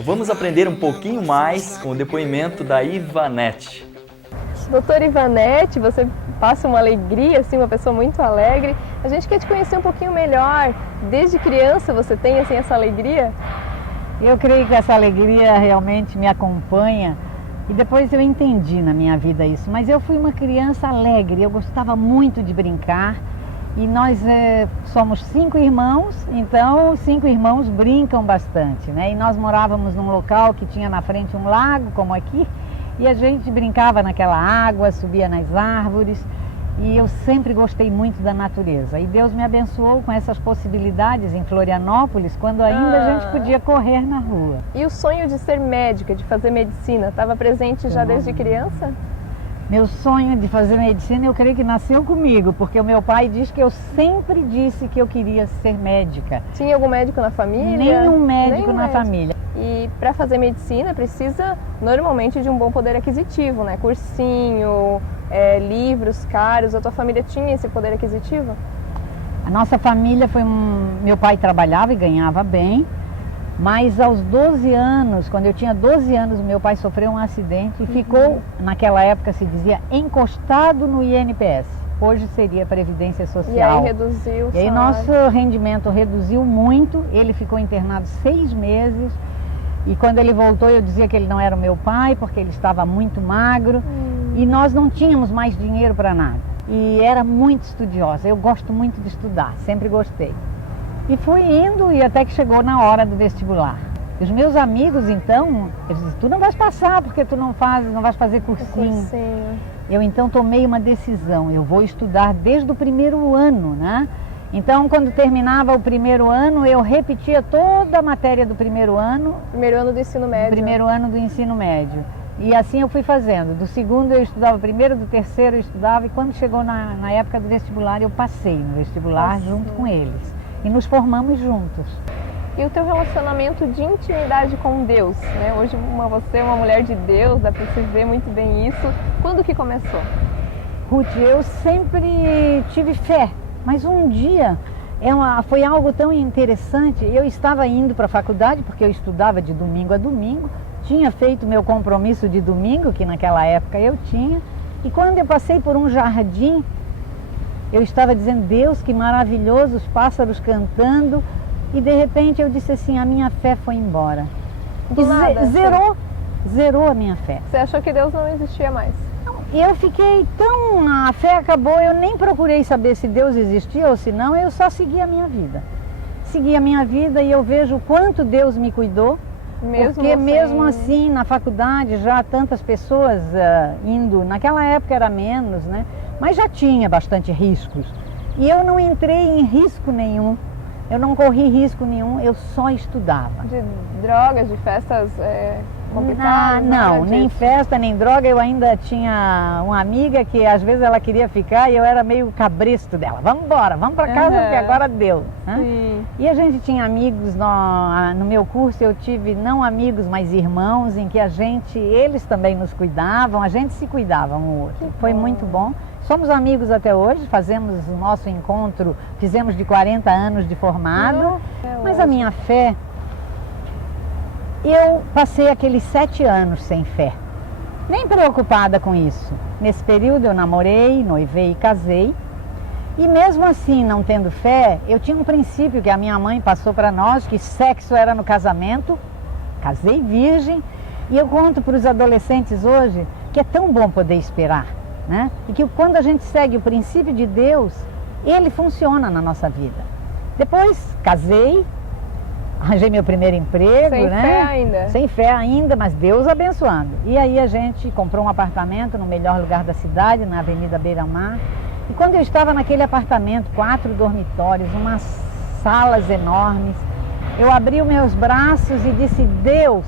Vamos aprender um pouquinho mais com o depoimento da Ivanete. Doutora Ivanete, você passa uma alegria, assim, uma pessoa muito alegre. A gente quer te conhecer um pouquinho melhor. Desde criança você tem assim, essa alegria? Eu creio que essa alegria realmente me acompanha e depois eu entendi na minha vida isso. Mas eu fui uma criança alegre, eu gostava muito de brincar e nós somos 5 irmãos, então 5 irmãos brincam bastante, né? E nós morávamos num local que tinha na frente um lago, como aqui, e a gente brincava naquela água, subia nas árvores. E eu sempre gostei muito da natureza. E Deus me abençoou com essas possibilidades em Florianópolis, quando ainda a gente podia correr na rua. E o sonho de ser médica, de fazer medicina, estava presente já desde criança? Meu sonho de fazer medicina, eu creio que nasceu comigo, porque o meu pai diz que eu sempre disse que eu queria ser médica. Tinha algum médico na família? Nenhum médico na família. E para fazer medicina precisa normalmente de um bom poder aquisitivo, né? Cursinho, livros caros. A tua família tinha esse poder aquisitivo? A nossa família meu pai trabalhava e ganhava bem, mas aos 12 anos, quando eu tinha 12 anos, meu pai sofreu um acidente e ficou, naquela época se dizia, encostado no INPS. Hoje seria Previdência Social. E aí reduziu o E aí nosso rendimento reduziu muito, ele ficou internado 6 meses. E quando ele voltou, eu dizia que ele não era o meu pai, porque ele estava muito magro. E nós não tínhamos mais dinheiro para nada. E era muito estudiosa. Eu gosto muito de estudar, sempre gostei. E fui indo e até que chegou na hora do vestibular. E os meus amigos, então, eles diziam, tu não vais passar porque tu não vais fazer cursinho. Eu então tomei uma decisão, eu vou estudar desde o primeiro ano, né? Então, quando terminava o primeiro ano, eu repetia toda a matéria do primeiro ano. Primeiro ano do ensino médio. Primeiro ano do ensino médio. E assim eu fui fazendo. Do segundo eu estudava primeiro, do terceiro eu estudava. E quando chegou na época do vestibular, eu passei no vestibular junto com eles. E nos formamos juntos. E o teu relacionamento de intimidade com Deus, né? Hoje você é uma mulher de Deus, dá para se ver muito bem isso. Quando que começou? Ruth, eu sempre tive fé. Mas um dia foi algo tão interessante. Eu estava indo para a faculdade, porque eu estudava de domingo a domingo. Tinha feito meu compromisso de domingo, que naquela época eu tinha. E quando eu passei por um jardim, eu estava dizendo, Deus, que maravilhoso, os pássaros cantando. E de repente eu disse assim, a minha fé foi embora. Zerou a minha fé. Você achou que Deus não existia mais? E eu fiquei a fé acabou, eu nem procurei saber se Deus existia ou se não, eu só segui a minha vida. Segui a minha vida e eu vejo o quanto Deus me cuidou, porque mesmo assim, na faculdade, já tantas pessoas indo, naquela época era menos, né? Mas já tinha bastante riscos. E eu não entrei em risco nenhum, eu não corri risco nenhum, eu só estudava. De drogas, de festas complicadas? Não, nem festa, nem droga. Eu ainda tinha uma amiga que às vezes ela queria ficar e eu era meio cabresto dela. Vamos embora, vamos para casa porque agora deu. Né? E a gente tinha amigos, no meu curso eu tive não amigos, mas irmãos, em que eles também nos cuidavam, a gente se cuidava um outro. Foi muito bom. Somos amigos até hoje, fazemos o nosso encontro, fizemos de 40 anos de formado, mas a minha fé, eu passei aqueles 7 anos sem fé, nem preocupada com isso. Nesse período eu namorei, noivei e casei, e mesmo assim, não tendo fé, eu tinha um princípio que a minha mãe passou para nós, que sexo era no casamento, casei virgem, e eu conto para os adolescentes hoje que é tão bom poder esperar. Né? E que quando a gente segue o princípio de Deus, ele funciona na nossa vida. Depois casei, arranjei meu primeiro emprego, sem fé ainda. Sem fé ainda, mas Deus abençoando. E aí a gente comprou um apartamento no melhor lugar da cidade, na Avenida Beira-Mar. E quando eu estava naquele apartamento, 4 dormitórios, umas salas enormes, eu abri os meus braços e disse, Deus,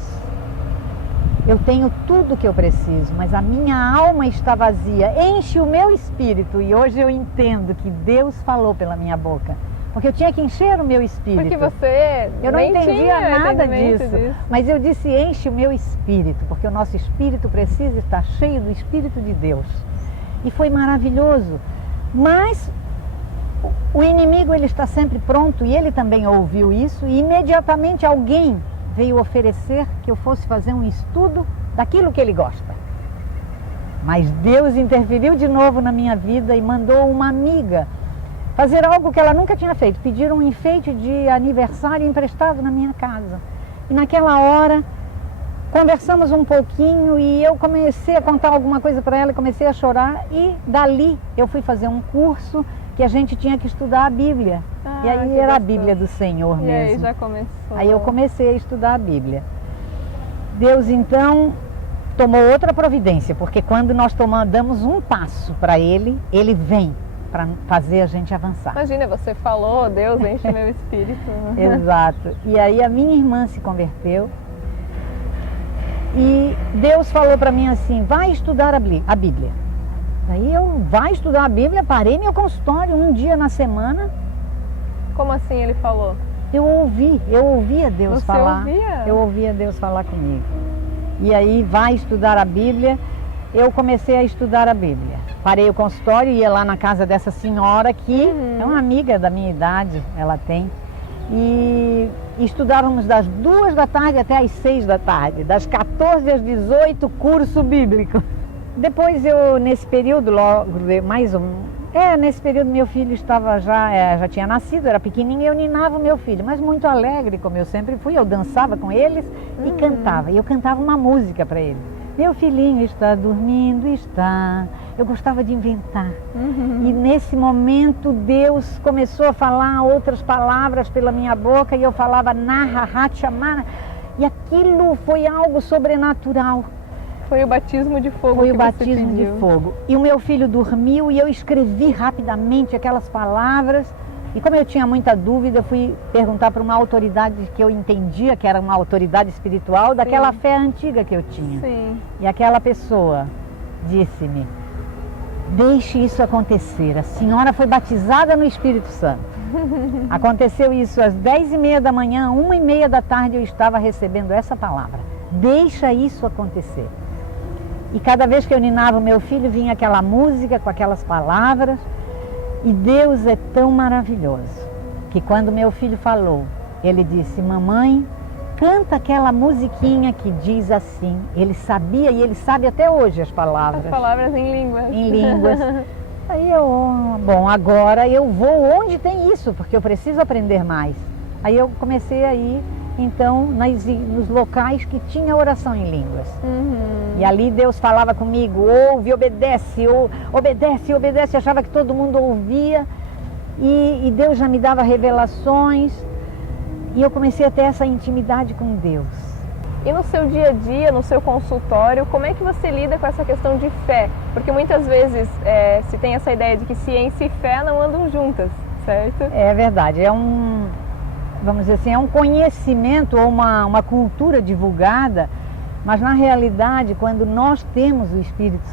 eu tenho tudo o que eu preciso, mas a minha alma está vazia, enche o meu espírito. E hoje eu entendo que Deus falou pela minha boca, porque eu tinha que encher o meu espírito. Porque você eu não entendia nada disso, mas eu disse, enche o meu espírito, porque o nosso espírito precisa estar cheio do Espírito de Deus. E foi maravilhoso, mas o inimigo ele está sempre pronto, e ele também ouviu isso, e imediatamente alguém veio oferecer que eu fosse fazer um estudo daquilo que ele gosta. Mas Deus interferiu de novo na minha vida e mandou uma amiga fazer algo que ela nunca tinha feito, pedir um enfeite de aniversário emprestado na minha casa. E naquela hora, conversamos um pouquinho e eu comecei a contar alguma coisa para ela, comecei a chorar e dali eu fui fazer um curso que a gente tinha que estudar a Bíblia. E aí era a Bíblia do Senhor mesmo. E aí já começou. Aí eu comecei a estudar a Bíblia. Deus então tomou outra providência, porque quando nós damos um passo para Ele, Ele vem para fazer a gente avançar. Imagina, você falou, Deus enche meu espírito. Exato. E aí a minha irmã se converteu e Deus falou para mim assim, vai estudar a Bíblia. Aí eu, vai estudar a Bíblia, parei meu consultório um dia na semana. Como assim ele falou? Eu ouvia Deus falar. Você ouvia? Eu ouvia Deus falar comigo. E aí, vai estudar a Bíblia. Eu comecei a estudar a Bíblia. Parei o consultório, ia lá na casa dessa senhora que é uma amiga da minha idade, ela tem. E estudávamos das 2 da tarde até às 6 da tarde, das 14 às 18, curso bíblico. Depois eu, nesse período, logo, nesse período meu filho estava já tinha nascido, era pequenininho e eu ninava o meu filho, mas muito alegre, como eu sempre fui, eu dançava com eles e cantava. E eu cantava uma música para ele. Meu filhinho está dormindo, está. Eu gostava de inventar. E nesse momento Deus começou a falar outras palavras pela minha boca e eu falava narra, hatchamana. E aquilo foi algo sobrenatural. Foi o batismo de fogo. Foi o batismo de fogo. E o meu filho dormiu e eu escrevi rapidamente aquelas palavras. E como eu tinha muita dúvida, eu fui perguntar para uma autoridade que eu entendia que era uma autoridade espiritual daquela fé antiga que eu tinha. Sim. E aquela pessoa disse-me, deixe isso acontecer. A senhora foi batizada no Espírito Santo. Aconteceu isso às 10h30 da manhã, 1h30 da tarde eu estava recebendo essa palavra. Deixa isso acontecer. E cada vez que eu ninava o meu filho, vinha aquela música com aquelas palavras. E Deus é tão maravilhoso, que quando meu filho falou, ele disse, mamãe, canta aquela musiquinha que diz assim. Ele sabia e ele sabe até hoje as palavras. As palavras em línguas. Em línguas. Aí eu, bom, agora eu vou onde tem isso, porque eu preciso aprender mais. Aí eu comecei a ir, então, nos locais que tinha oração em línguas. E ali Deus falava comigo, ouve, obedece, obedece, obedece. Eu achava que todo mundo ouvia e Deus já me dava revelações. E eu comecei a ter essa intimidade com Deus. E no seu dia a dia, no seu consultório, como é que você lida com essa questão de fé? Porque muitas vezes se tem essa ideia de que ciência e fé não andam juntas, certo? É verdade, vamos dizer assim, é um conhecimento ou uma cultura divulgada, mas na realidade, quando nós temos o Espírito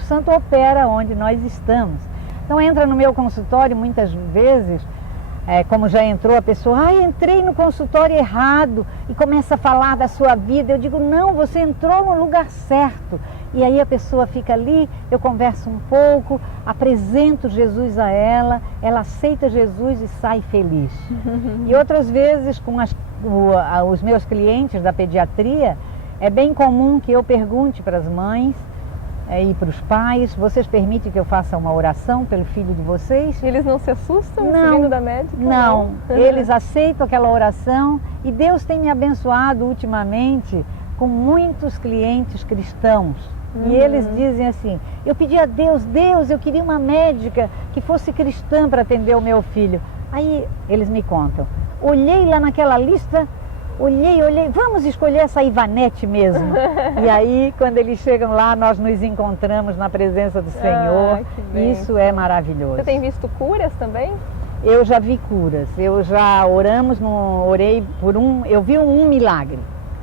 Santo opera onde nós estamos. Então entra no meu consultório muitas vezes, como já entrou a pessoa, entrei no consultório errado e começa a falar da sua vida. Eu digo, não, você entrou no lugar certo. E aí a pessoa fica ali, eu converso um pouco, apresento Jesus a ela aceita Jesus e sai feliz. E outras vezes com os meus clientes da pediatria, é bem comum que eu pergunte para as mães e para os pais, vocês permitem que eu faça uma oração pelo filho de vocês? Eles não se assustam vindo da médica? Não, eles aceitam aquela oração e Deus tem me abençoado ultimamente com muitos clientes cristãos. E eles dizem assim, eu pedi a Deus, eu queria uma médica que fosse cristã para atender o meu filho. Aí eles me contam, olhei lá naquela lista, olhei, vamos escolher essa Ivanete mesmo. E aí, quando eles chegam lá, nós nos encontramos na presença do Senhor. Isso é maravilhoso. Você tem visto curas também? Eu já vi curas, eu já orei por eu vi um milagre.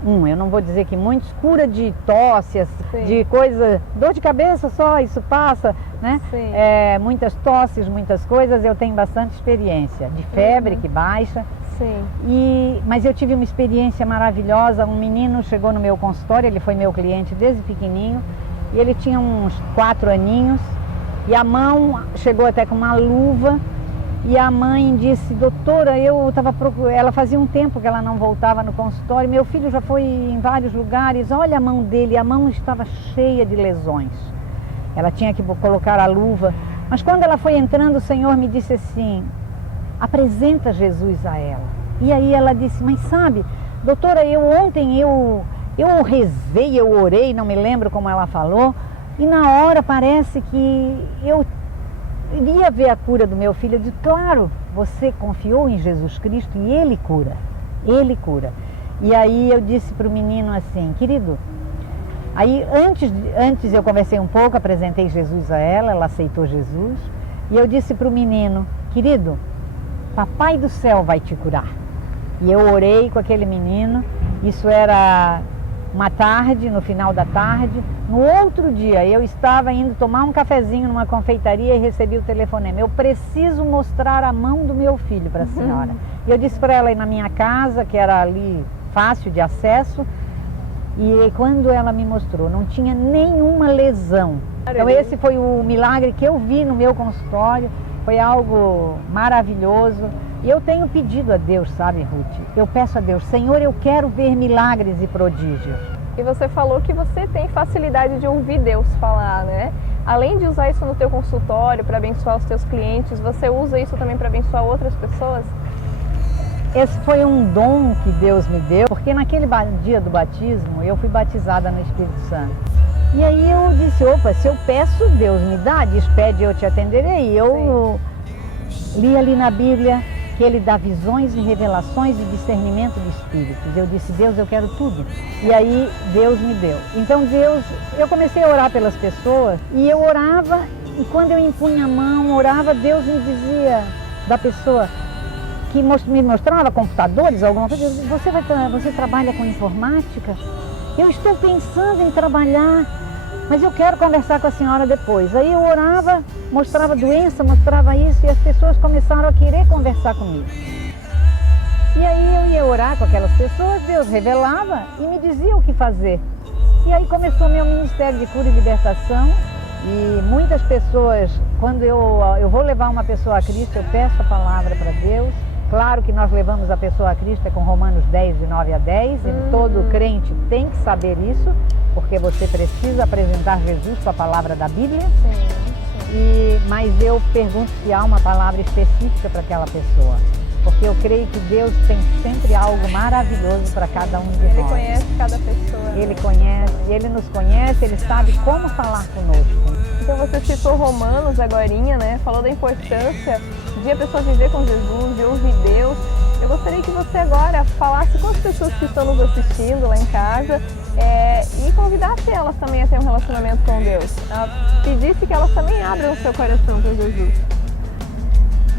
Eu não vou dizer que muitos, cura de tosse, de coisa, dor de cabeça só, isso passa, né? Muitas tosses, muitas coisas, eu tenho bastante experiência, de febre que baixa. Mas eu tive uma experiência maravilhosa, um menino chegou no meu consultório, ele foi meu cliente desde pequenininho, e ele tinha uns 4 aninhos, e a mão chegou até com uma luva, E a mãe disse, doutora, ela fazia um tempo que ela não voltava no consultório, meu filho já foi em vários lugares, olha a mão dele, a mão estava cheia de lesões. Ela tinha que colocar a luva, mas quando ela foi entrando, o Senhor me disse assim, apresenta Jesus a ela. E aí ela disse, mas sabe, doutora, ontem eu rezei, eu orei, não me lembro como ela falou, e na hora parece que eu iria ver a cura do meu filho. Eu disse, claro, você confiou em Jesus Cristo e Ele cura, Ele cura. E aí eu disse para o menino assim, querido, aí antes eu conversei um pouco, apresentei Jesus a ela, ela aceitou Jesus, e eu disse para o menino, querido, Papai do Céu vai te curar. E eu orei com aquele menino, isso era uma tarde, no final da tarde. No outro dia, eu estava indo tomar um cafezinho numa confeitaria e recebi o telefonema. Eu preciso mostrar a mão do meu filho para a senhora. E eu disse para ela ir na minha casa, que era ali fácil de acesso. E quando ela me mostrou, não tinha nenhuma lesão. Então esse foi o milagre que eu vi no meu consultório. Foi algo maravilhoso. E eu tenho pedido a Deus, sabe, Ruth? Eu peço a Deus, Senhor, eu quero ver milagres e prodígios. E você falou que você tem facilidade de ouvir Deus falar, né? Além de usar isso no teu consultório para abençoar os teus clientes, você usa isso também para abençoar outras pessoas? Esse foi um dom que Deus me deu, porque naquele dia do batismo eu fui batizada no Espírito Santo. E aí eu disse, opa, se eu peço, Deus me dá, diz, pede, eu te atenderei. E eu li ali na Bíblia que Ele dá visões e revelações e discernimento de espíritos. Eu disse, Deus, eu quero tudo. E aí Deus me deu. Então eu comecei a orar pelas pessoas e eu orava, e quando eu impunha a mão, orava, Deus me dizia da pessoa que me mostrava computadores, alguma coisa, eu disse, você trabalha com informática? Eu estou pensando em trabalhar, mas eu quero conversar com a senhora depois. Aí eu orava, mostrava doença, mostrava isso, e as pessoas começaram a querer conversar comigo. E aí eu ia orar com aquelas pessoas, Deus revelava e me dizia o que fazer. E aí começou meu ministério de cura e libertação, e muitas pessoas, quando eu vou levar uma pessoa a Cristo, eu peço a palavra para Deus. Claro que nós levamos a pessoa a Cristo com Romanos 10, de 9 a 10, e todo crente tem que saber isso, porque você precisa apresentar Jesus com a palavra da Bíblia. Mas eu pergunto se há uma palavra específica para aquela pessoa, porque eu creio que Deus tem sempre algo maravilhoso para cada um de nós. Ele conhece cada pessoa. Ele conhece, Ele nos conhece, Ele sabe como falar conosco. Então você citou Romanos agorinha, né? Falou da importância de a pessoa viver com Jesus, de ouvir Deus. Eu gostaria que você agora falasse com as pessoas que estão nos assistindo lá em casa e convidasse elas também a ter um relacionamento com Deus. Pedisse que elas também abram o seu coração para Jesus.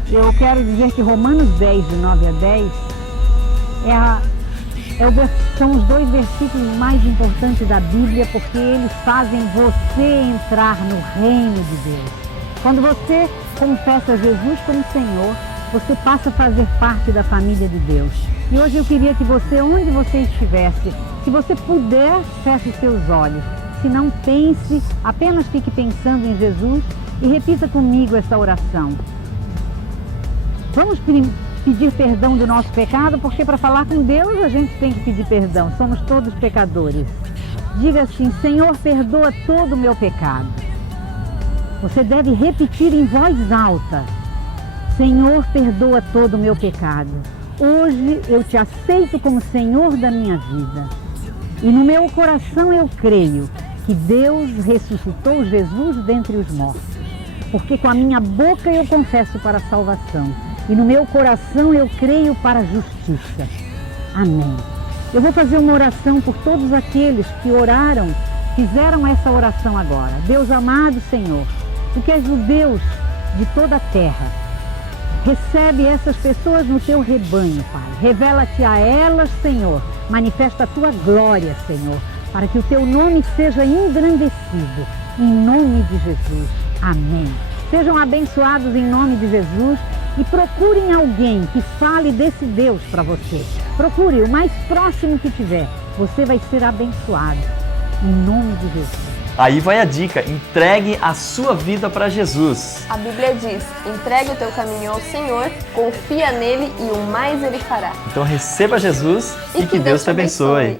Eu quero dizer que Romanos 10, de 9 a 10, são os dois versículos mais importantes da Bíblia, porque eles fazem você entrar no reino de Deus. Quando você confessa Jesus como Senhor, você passa a fazer parte da família de Deus. E hoje eu queria que você, onde você estivesse, se você puder, feche seus olhos. Se não, pense, apenas fique pensando em Jesus e repita comigo essa oração. Vamos pedir perdão do nosso pecado, porque para falar com Deus a gente tem que pedir perdão. Somos todos pecadores. Diga assim, Senhor, perdoa todo o meu pecado. Você deve repetir em voz alta. Senhor, perdoa todo o meu pecado. Hoje eu te aceito como Senhor da minha vida. E no meu coração eu creio que Deus ressuscitou Jesus dentre os mortos. Porque com a minha boca eu confesso para a salvação. E no meu coração eu creio para a justiça. Amém. Eu vou fazer uma oração por todos aqueles que oraram, fizeram essa oração agora. Deus amado Senhor, Tu que és o Deus de toda a terra, recebe essas pessoas no Teu rebanho, Pai. Revela-te a elas, Senhor. Manifesta a Tua glória, Senhor, para que o Teu nome seja engrandecido. Em nome de Jesus. Amém. Sejam abençoados em nome de Jesus. E procurem alguém que fale desse Deus para você. Procure o mais próximo que tiver. Você vai ser abençoado. Em nome de Jesus. Aí vai a dica, entregue a sua vida para Jesus. A Bíblia diz: entregue o teu caminho ao Senhor, confia nele e o mais ele fará. Então receba Jesus e que Deus te abençoe.